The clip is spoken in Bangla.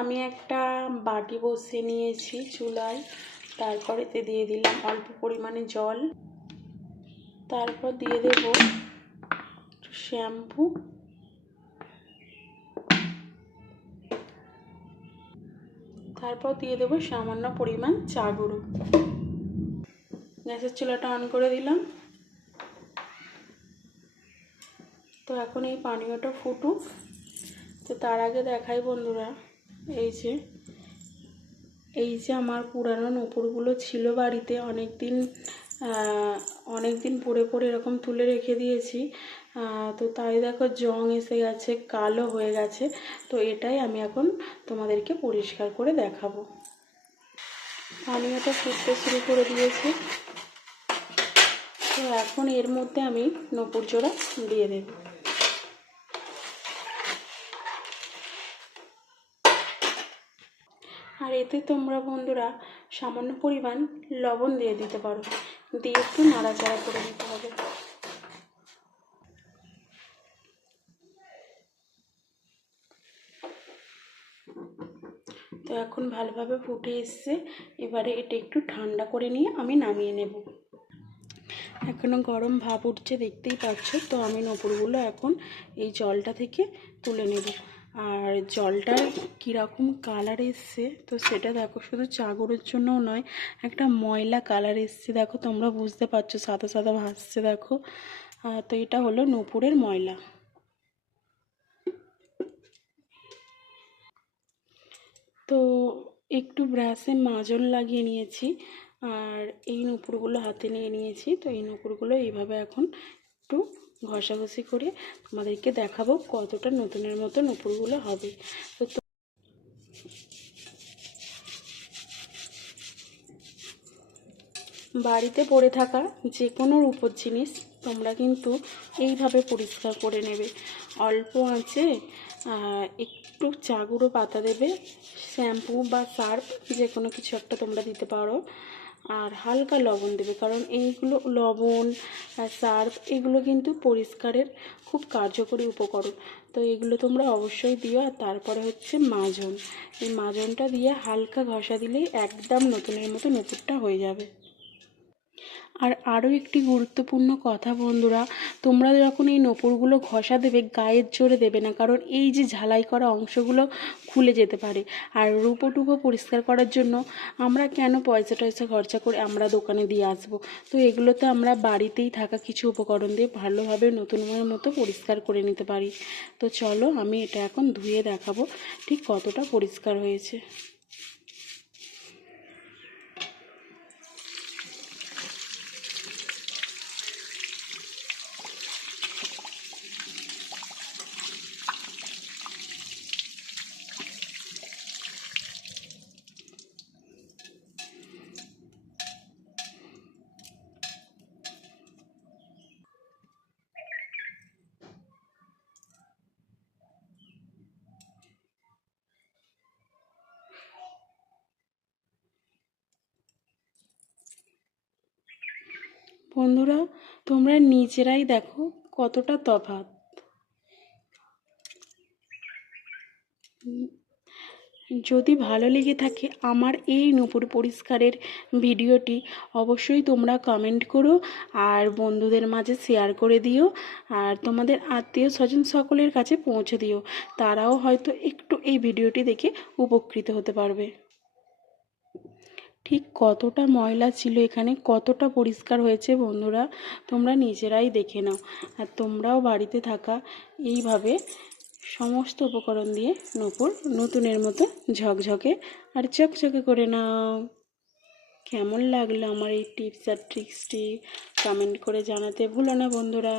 আমি একটা বাটি বসিয়ে নিয়েছি চুলায়। তারপরেতে দিয়ে দিলাম অল্প পরিমাণে জল। তারপর দিয়ে দেব শ্যাম্পু। তারপর দিয়ে দেবো সামান্য পরিমাণ চা গুঁড়ো। গ্যাসের চুলাটা অন করে দিলাম। তো এখন এই পানীয়টা ফুটুক। তো তার আগে দেখাই বন্ধুরা। এই যে এই যে আমার পুরানো নূপুরগুলো ছিল বাড়িতে অনেক দিন অনেক দিন পরে পরে এরকম তুলে রেখে দিয়েছি। তো তাই দেখো জং এসে গেছে, কালো হয়ে গেছে। তো এটাই আমি এখন তোমাদেরকে পরিষ্কার করে দেখাবো। আমি পানীয়টা ফুটতে শুরু করে দিয়েছি। তো এখন এর মধ্যে আমি নপুর জোড়া দিয়ে দেব। আর এতে তোমরা বন্ধুরা সামান্য পরিমাণ লবণ দিয়ে দিতে পারো। দিয়ে একটু নাড়াচাড়া করে দিতে হবে। তো এখন ভালোভাবে ফুটে এসছে। এবারে এটা একটু ঠান্ডা করে নিয়ে আমি নামিয়ে নেব। এখনও গরম ভাব উঠছে, দেখতেই পাচ্ছ। তো আমি নপুরগুলো এখন এই জলটা থেকে তুলে নেব। আর জলটার কীরকম কালার এসছে, তো সেটা দেখো, শুধু চাগরের জন্যও নয়, একটা ময়লা কালার এসছে, দেখো তোমরা বুঝতে পারছ, সাদা সাদা ভাসছে, দেখো। তো এটা হলো নূপুরের ময়লা। তো একটু ব্রাশে মাজন লাগিয়ে নিয়েছি, আর এই নূপুরগুলো হাতে নিয়ে নিয়েছি, তো এই নূপুরগুলো এইভাবে এখন একটু ঘষাঘষি করে তোমাদেরকে দেখাবো কতটা নতুনের মতো নূপুরগুলো হবে। তো বাড়িতে পড়ে থাকা যে কোনো রূপোর জিনিস তোমরা কিন্তু এইভাবে পরিষ্কার করে নেবে। অল্প আঁচে একটু চা গুঁড়ো পাতা দেবে, শ্যাম্পু বা সার্ফ যে কোনো কিছু একটা তোমরা দিতে পারো। আর হালকা লবণ দেবে, কারণ এইগুলো লবণ সার্ফ এগুলো কিন্তু পরিষ্কারের খুব কার্যকরী উপকরণ। তো এগুলো তোমরা অবশ্যই দিও, আর তারপরে হচ্ছে মাজন। এই মাজনটা দিয়ে হালকা ঘষা দিলেই একদম নতুনের মতো নতুনটা হয়ে যাবে। আর আরও একটি গুরুত্বপূর্ণ কথা বন্ধুরা, তোমরা যখন এই নপুরগুলো ঘষা দেবে, গায়ের জোরে দেবে না, কারণ এই যে ঝালাই করা অংশগুলো খুলে যেতে পারে। আর রূপো টুপো পরিষ্কার করার জন্য আমরা কেন পয়সা টয়সা খরচা করে আমরা দোকানে দিয়ে আসব? তো এগুলো তো আমরা বাড়িতেই থাকা কিছু উপকরণ দিয়ে ভালোভাবে নতুনের মতো পরিষ্কার করে নিতে পারি। তো চলো আমি এটা এখন ধুয়ে দেখাবো ঠিক কতটা পরিষ্কার হয়েছে। বন্ধুরা, তোমরা নিজেরাই দেখো কতটা তফাৎ। যদি ভালো লেগে থাকে আমার এই নূপুর পরিষ্কারের ভিডিওটি, অবশ্যই তোমরা কমেন্ট করো আর বন্ধুদের মাঝে শেয়ার করে দিও আর তোমাদের আত্মীয় স্বজন সকলের কাছে পৌঁছে দিও। তারাও হয়তো একটু এই ভিডিওটি দেখে উপকৃত হতে পারবে। ঠিক কতটা ময়লা ছিল এখানে, কতটা পরিষ্কার হয়েছে বন্ধুরা, তোমরা নিজেরাই দেখে নাও। আর তোমরাও বাড়িতে থাকা, এইভাবে সমস্ত উপকরণ দিয়ে নূপুর নতুনের মতো ঝকঝকে আর চকচকে করে নাও। কেমন লাগল আমার এই টিপস আর ট্রিক্সটি কমেন্ট করে জানাতে ভুলো না বন্ধুরা।